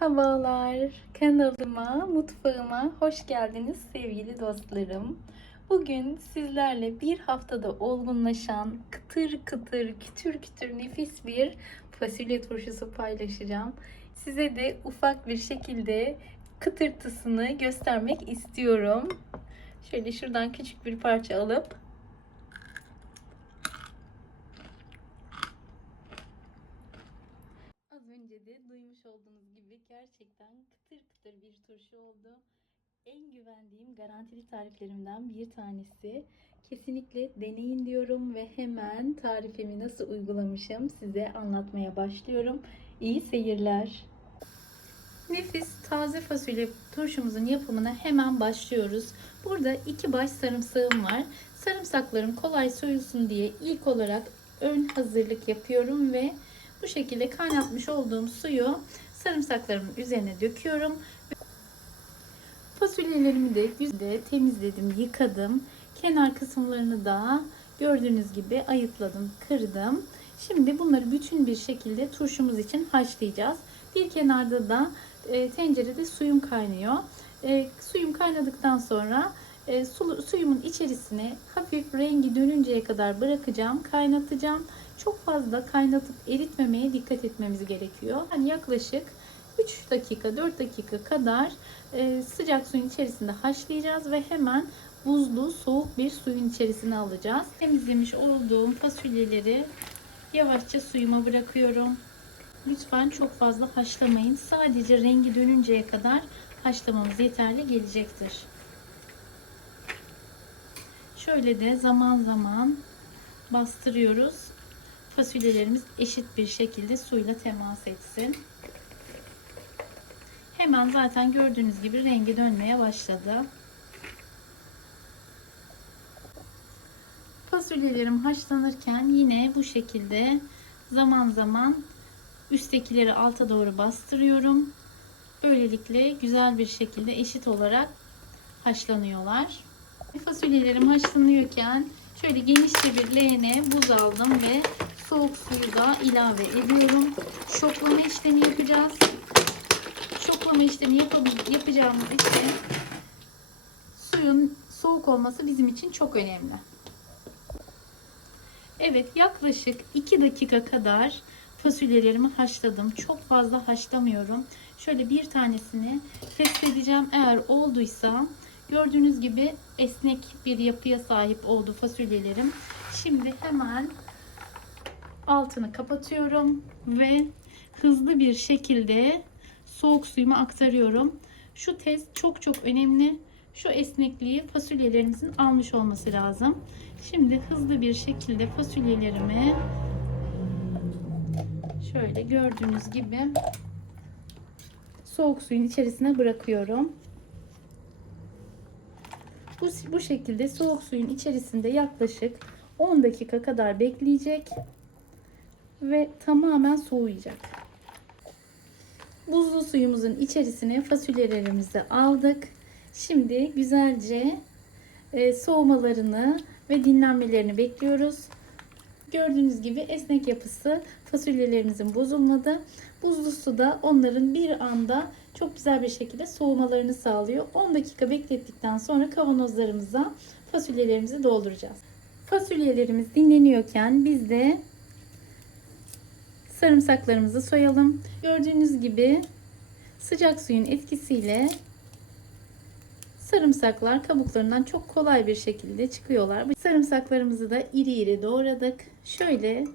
Merhabalar. Kanalıma, mutfağıma hoş geldiniz sevgili dostlarım. Bugün sizlerle bir haftada olgunlaşan kıtır kıtır, kütür kütür nefis bir fasulye turşusu paylaşacağım. Size de ufak bir şekilde kıtırtısını göstermek istiyorum. Şöyle şuradan küçük bir parça alıp Az önce de duymuş olduğunuz gibi gerçekten kıtır kıtır bir turşu oldu. En güvendiğim garantili tariflerimden bir tanesi. Kesinlikle deneyin diyorum ve hemen tarifimi nasıl uygulamışım size anlatmaya başlıyorum. İyi seyirler. Nefis taze fasulye turşumuzun yapımına hemen başlıyoruz. Burada iki baş sarımsağım var. Sarımsaklarım kolay soyulsun diye ilk olarak ön hazırlık yapıyorum ve bu şekilde kaynatmış olduğum suyu sarımsaklarımın üzerine döküyorum. Fasulyelerimi de güzelce temizledim, yıkadım. Kenar kısımlarını da gördüğünüz gibi ayıtladım, kırdım. Şimdi bunları bütün bir şekilde turşumuz için haşlayacağız. Bir kenarda da e, tencerede suyum kaynıyor. E, suyum kaynadıktan sonra e, su, suyumun içerisine hafif rengi dönünceye kadar bırakacağım, kaynatacağım. Çok fazla kaynatıp eritmemeye dikkat etmemiz gerekiyor. Hani yaklaşık 3 dakika 4 dakika kadar e, sıcak suyun içerisinde haşlayacağız ve hemen buzlu soğuk bir suyun içerisine alacağız. Temizlemiş olduğum fasulyeleri yavaşça suyuma bırakıyorum. Lütfen çok fazla haşlamayın. Sadece rengi dönünceye kadar haşlamamız yeterli gelecektir. Şöyle de zaman zaman bastırıyoruz. Fasulyelerimiz eşit bir şekilde suyla temas etsin. Hemen zaten gördüğünüz gibi rengi dönmeye başladı. Fasulyelerim haşlanırken yine bu şekilde zaman zaman üsttekileri alta doğru bastırıyorum. Böylelikle güzel bir şekilde eşit olarak haşlanıyorlar. Fasulyelerim haşlanıyorken şöyle genişçe bir leğene buz aldım ve soğuk suyu da ilave ediyorum. Şoklama işlemi yapacağız. Şoklama işlemi yap- yapacağımız için suyun soğuk olması bizim için çok önemli. Evet yaklaşık 2 dakika kadar fasulyelerimi haşladım. Çok fazla haşlamıyorum. Şöyle bir tanesini test edeceğim. Eğer olduysa gördüğünüz gibi esnek bir yapıya sahip oldu fasulyelerim. Şimdi hemen altını kapatıyorum ve hızlı bir şekilde soğuk suyuma aktarıyorum. Şu test çok çok önemli. Şu esnekliği fasulyelerimizin almış olması lazım. Şimdi hızlı bir şekilde fasulyelerimi şöyle gördüğünüz gibi soğuk suyun içerisine bırakıyorum. Bu, bu şekilde soğuk suyun içerisinde yaklaşık 10 dakika kadar bekleyecek ve tamamen soğuyacak. Buzlu suyumuzun içerisine fasulyelerimizi aldık. Şimdi güzelce e, soğumalarını ve dinlenmelerini bekliyoruz. Gördüğünüz gibi esnek yapısı fasulyelerimizin bozulmadı. Buzlu su da onların bir anda çok güzel bir şekilde soğumalarını sağlıyor. 10 dakika beklettikten sonra kavanozlarımıza fasulyelerimizi dolduracağız. Fasulyelerimiz dinleniyorken biz de sarımsaklarımızı soyalım. Gördüğünüz gibi sıcak suyun etkisiyle sarımsaklar kabuklarından çok kolay bir şekilde çıkıyorlar. Sarımsaklarımızı da iri iri doğradık. Şöyle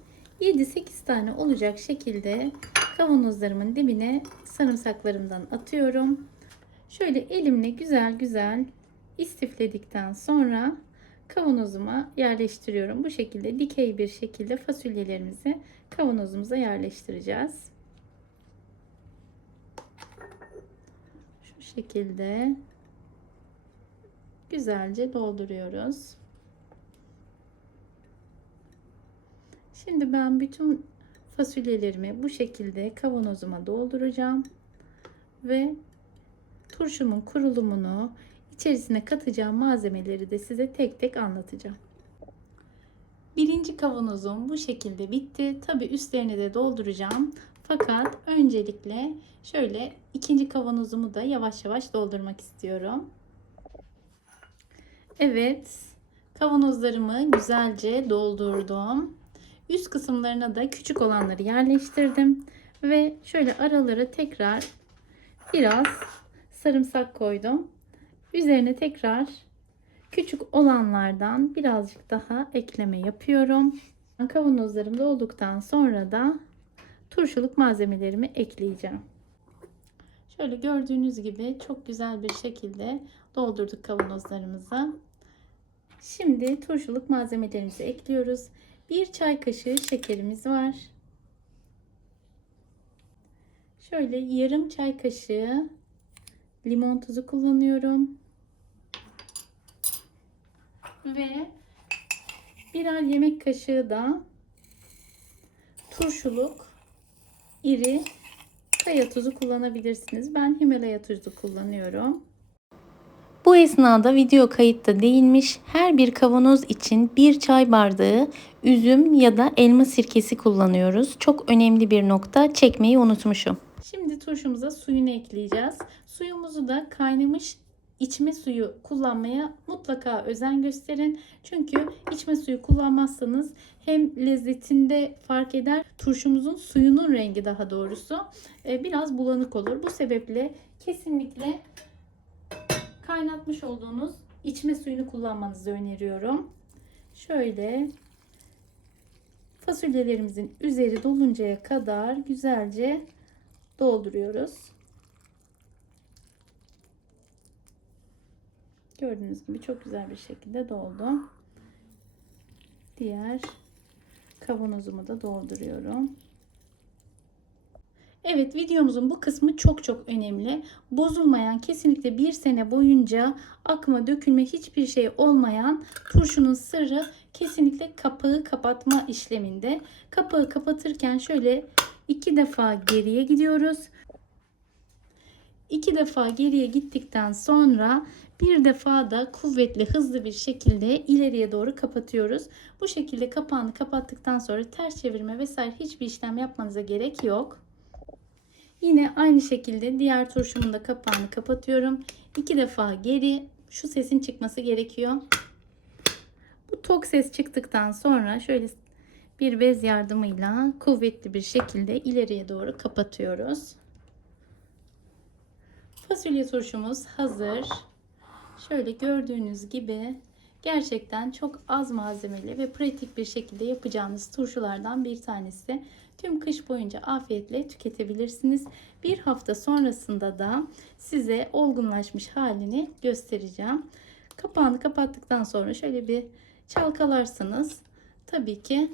7-8 tane olacak şekilde kavanozlarımın dibine sarımsaklarımdan atıyorum. Şöyle elimle güzel güzel istifledikten sonra kavanozuma yerleştiriyorum. Bu şekilde dikey bir şekilde fasulyelerimizi kavanozumuza yerleştireceğiz. Şu şekilde güzelce dolduruyoruz. Şimdi ben bütün fasulyelerimi bu şekilde kavanozuma dolduracağım ve turşumun kurulumunu içerisine katacağım malzemeleri de size tek tek anlatacağım. Birinci kavanozum bu şekilde bitti. Tabi üstlerine de dolduracağım Fakat öncelikle şöyle ikinci kavanozumu da yavaş yavaş doldurmak istiyorum. Evet, kavanozlarımı güzelce doldurdum. Üst kısımlarına da küçük olanları yerleştirdim ve şöyle aralara tekrar biraz sarımsak koydum. Üzerine tekrar küçük olanlardan birazcık daha ekleme yapıyorum. Kavanozlarım dolduktan sonra da turşuluk malzemelerimi ekleyeceğim. Şöyle gördüğünüz gibi çok güzel bir şekilde doldurduk kavanozlarımızı. Şimdi turşuluk malzemelerimizi ekliyoruz. Bir çay kaşığı şekerimiz var. Şöyle yarım çay kaşığı limon tuzu kullanıyorum. Ve birer yemek kaşığı da turşuluk iri kaya tuzu kullanabilirsiniz. Ben Himalaya tuzu kullanıyorum. Bu esnada video kayıtta değilmiş. Her bir kavanoz için bir çay bardağı üzüm ya da elma sirkesi kullanıyoruz. Çok önemli bir nokta çekmeyi unutmuşum. Şimdi turşumuza suyunu ekleyeceğiz. Suyumuzu da kaynamış içme suyu kullanmaya mutlaka özen gösterin. Çünkü içme suyu kullanmazsanız hem lezzetinde fark eder, turşumuzun suyunun rengi daha doğrusu e, biraz bulanık olur. Bu sebeple kesinlikle kaynatmış olduğunuz içme suyunu kullanmanızı öneriyorum. Şöyle fasulyelerimizin üzeri doluncaya kadar güzelce dolduruyoruz. Gördüğünüz gibi çok güzel bir şekilde doldu. Diğer kavanozumu da dolduruyorum. Evet videomuzun bu kısmı çok çok önemli. Bozulmayan kesinlikle bir sene boyunca akma dökülme hiçbir şey olmayan turşunun sırrı kesinlikle kapağı kapatma işleminde. Kapağı kapatırken şöyle iki defa geriye gidiyoruz. İki defa geriye gittikten sonra bir defa da kuvvetli hızlı bir şekilde ileriye doğru kapatıyoruz. Bu şekilde kapağını kapattıktan sonra ters çevirme vesaire hiçbir işlem yapmanıza gerek yok. Yine aynı şekilde diğer turşumun da kapağını kapatıyorum. İki defa geri şu sesin çıkması gerekiyor. Bu tok ses çıktıktan sonra şöyle bir bez yardımıyla kuvvetli bir şekilde ileriye doğru kapatıyoruz. Fasulye turşumuz hazır. Şöyle gördüğünüz gibi gerçekten çok az malzemeli ve pratik bir şekilde yapacağınız turşulardan bir tanesi. Tüm kış boyunca afiyetle tüketebilirsiniz. Bir hafta sonrasında da size olgunlaşmış halini göstereceğim. Kapağını kapattıktan sonra şöyle bir çalkalarsanız tabii ki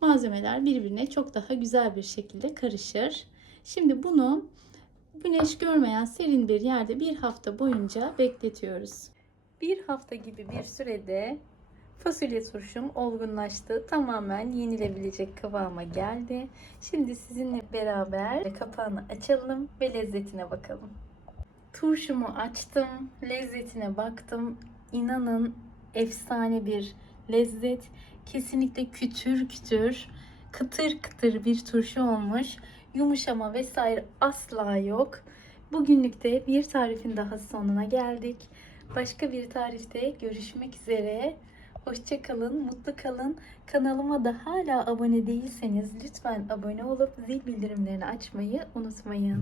malzemeler birbirine çok daha güzel bir şekilde karışır. Şimdi bunu güneş görmeyen serin bir yerde bir hafta boyunca bekletiyoruz. Bir hafta gibi bir sürede fasulye turşum olgunlaştı. Tamamen yenilebilecek kıvama geldi. Şimdi sizinle beraber kapağını açalım ve lezzetine bakalım. Turşumu açtım, lezzetine baktım. İnanın efsane bir lezzet. Kesinlikle kütür kütür, kıtır kıtır bir turşu olmuş. Yumuşama vesaire asla yok. Bugünlük de bir tarifin daha sonuna geldik. Başka bir tarifte görüşmek üzere. Hoşça kalın, mutlu kalın. Kanalıma da hala abone değilseniz lütfen abone olup zil bildirimlerini açmayı unutmayın.